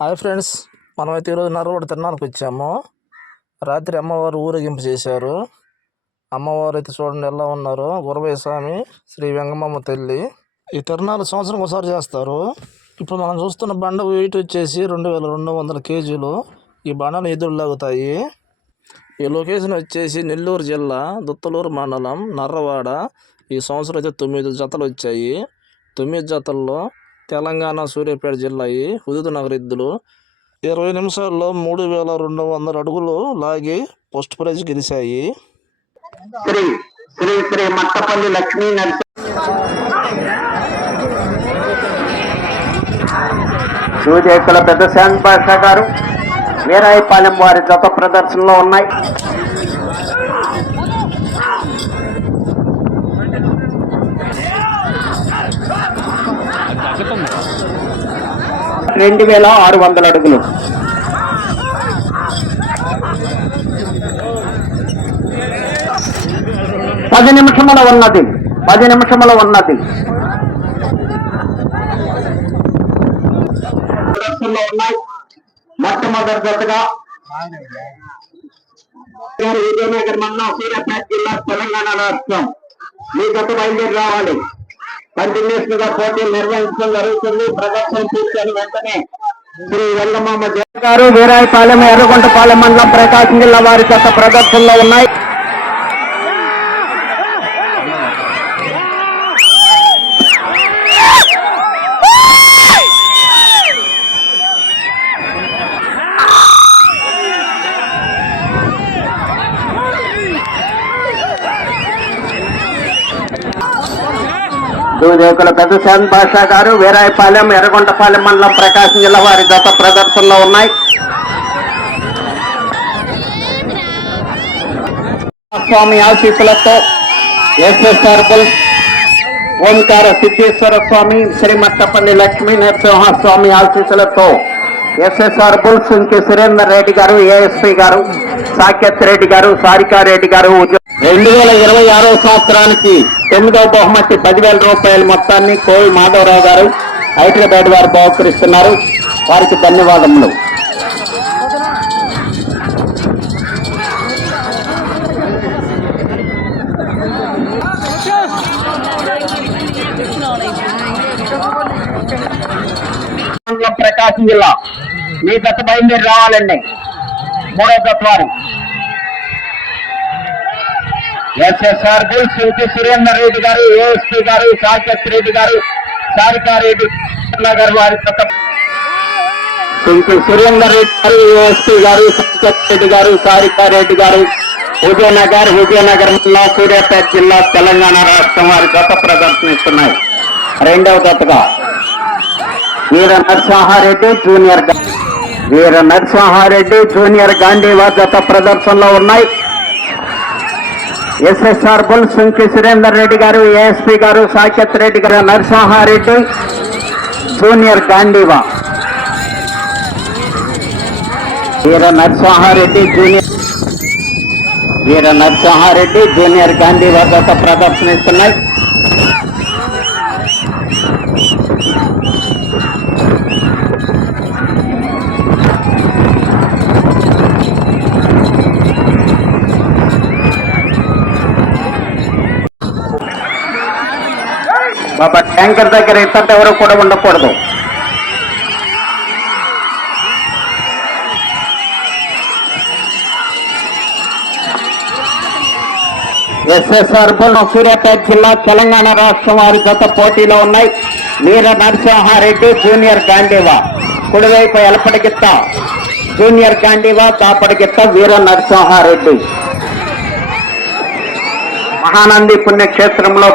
Hi friends, మనమైతే ఈరోజు నర్రవడి తిరణాలకు వచ్చాము. రాత్రి అమ్మవారు ఊరేగింపు చేశారు. అమ్మవారు అయితే చూడండి ఎలా ఉన్నారు. గురవయ్య స్వామి, శ్రీ వెంగమ్మ తల్లి. ఈ తిరణాలు సంవత్సరం ఒకసారి చేస్తారు. ఇప్పుడు మనం చూస్తున్న బండ వెయిట్ వచ్చేసి 2200 కేజీలు. ఈ బండలు ఎదురు లాగుతాయి. ఈ లొకేషన్ వచ్చేసి నెల్లూరు జిల్లా దుత్తలూరు మండలం నర్రవాడ. ఈ సంవత్సరం అయితే 9 జతలు వచ్చాయి. 9 జతల్లో తెలంగాణ సూర్యాపేట జిల్లా హుదూద్ నగర్ ఎద్దులు 20 నిమిషాల్లో 3200 అడుగులు లాగి ఫస్ట్ ప్రైజ్ గెలిచాయి. శ్రీ శ్రీ శ్రీ మట్టపల్లి లక్ష్మీ సూర్యకుల పెద్ద శాంత్ బాషా గారు వీరాయిపాలెం వారి జత ప్రదర్శనలో ఉన్నాయి. 2600 అడుగులు. పది నిమిషముల ఉన్నది. మొట్టమొదటి జతగా విజయనగర్ మండలం సూర్యాపేట జిల్లా తెలంగాణ రాష్ట్రం. మీ జత బయలుదేరి రావాలి. కంటిన్యూస్ గా పోటీలు నిర్వహించడం జరుగుతుంది. ప్రదర్శన పూర్తయిన వెంటనే శ్రీ వెంగమ్మ గారు వీరాయిపాలెం ఎర్రగుంటపాలెం మండలం ప్రకాశం జిల్లా వారి జత ప్రదర్శనలో ఉన్నాయి. దూదేకుల పెద్ద శాంత్ బాషా గారు వీరాయిపాలెం ఎర్రగొండపాలెం మండలం ప్రకాశం జిల్లా వారి జత ప్రదర్శనలో ఉన్నాయి. స్వామి ఆశీస్సులతో ఎస్ఎస్ఆర్ బుల్స్ ఓంకార సిద్ధేశ్వర స్వామి, శ్రీ మట్టపల్లి లక్ష్మీ నరసింహస్వామి ఆశీస్సులతో ఎస్ఎస్ఆర్ బుల్స్ ఇంకే సురేందర్ రెడ్డి గారు, ఏఎస్పీ గారు, సాకేత్ రెడ్డి గారు, సారికారెడ్డి గారు 2026 సంవత్సరానికి 9వ బహుమతి 10,000 రూపాయల మొత్తాన్ని కోవి మాధవరావు గారు హైదరాబాద్ వారు బహుకరిస్తున్నారు. వారికి ధన్యవాదములు. ప్రకాశం జిల్లా మీ జత బయలుదేరి రావాలండి. 3వ జత వారు ఎస్ఎస్ఆర్ బుల్స్ ఇంటి సురేందర్ రెడ్డి గారు, ఏఎస్పీ గారు, సాకేత్ రెడ్డి గారు, సారికారెడ్డి గారు వారి ఇంటి సురేందర్ రెడ్డి గారు, ఏఎస్పీ గారు, సాకేత్ రెడ్డి గారు, సారికారెడ్డి గారు విజయనగర్ జిల్లా సూర్యాపేట జిల్లా తెలంగాణ రాష్ట్రం వారి జత ప్రదర్శనిస్తున్నాయి. 2వ జతగా వీర నరసింహారెడ్డి జూనియర్ గాంధీవా జత ప్రదర్శనలో ఉన్నాయి. ఎస్ఎస్ఆర్ బుల్స్ సుంకి సురేందర్ రెడ్డి గారు, ఏఎస్పీ గారు, సాకేత్ రెడ్డి గారు, నరసింహారెడ్డి జూనియర్ గాంధీవా. వీర నరసింహారెడ్డి జూనియర్ గాంధీవా జత ప్రదర్శనిస్తున్నాయి. బాబా ట్యాంకర్ దగ్గర ఇతరులు ఎవరు కూడా ఉండకూడదు. ఎస్ఎస్ఆర్ బుల్స్ సూర్యాపేట జిల్లా తెలంగాణ రాష్ట్రం వారి జత పోటీలో ఉన్నాయి. వీర నరసింహారెడ్డి జూనియర్ గాంధీవా. కుడివైపు ఎలపటిగిత్త జూనియర్ గాంధీవా, కాపడిగిత్త వీర నరసింహారెడ్డి. మహానంది పుణ్యక్షేత్రంలో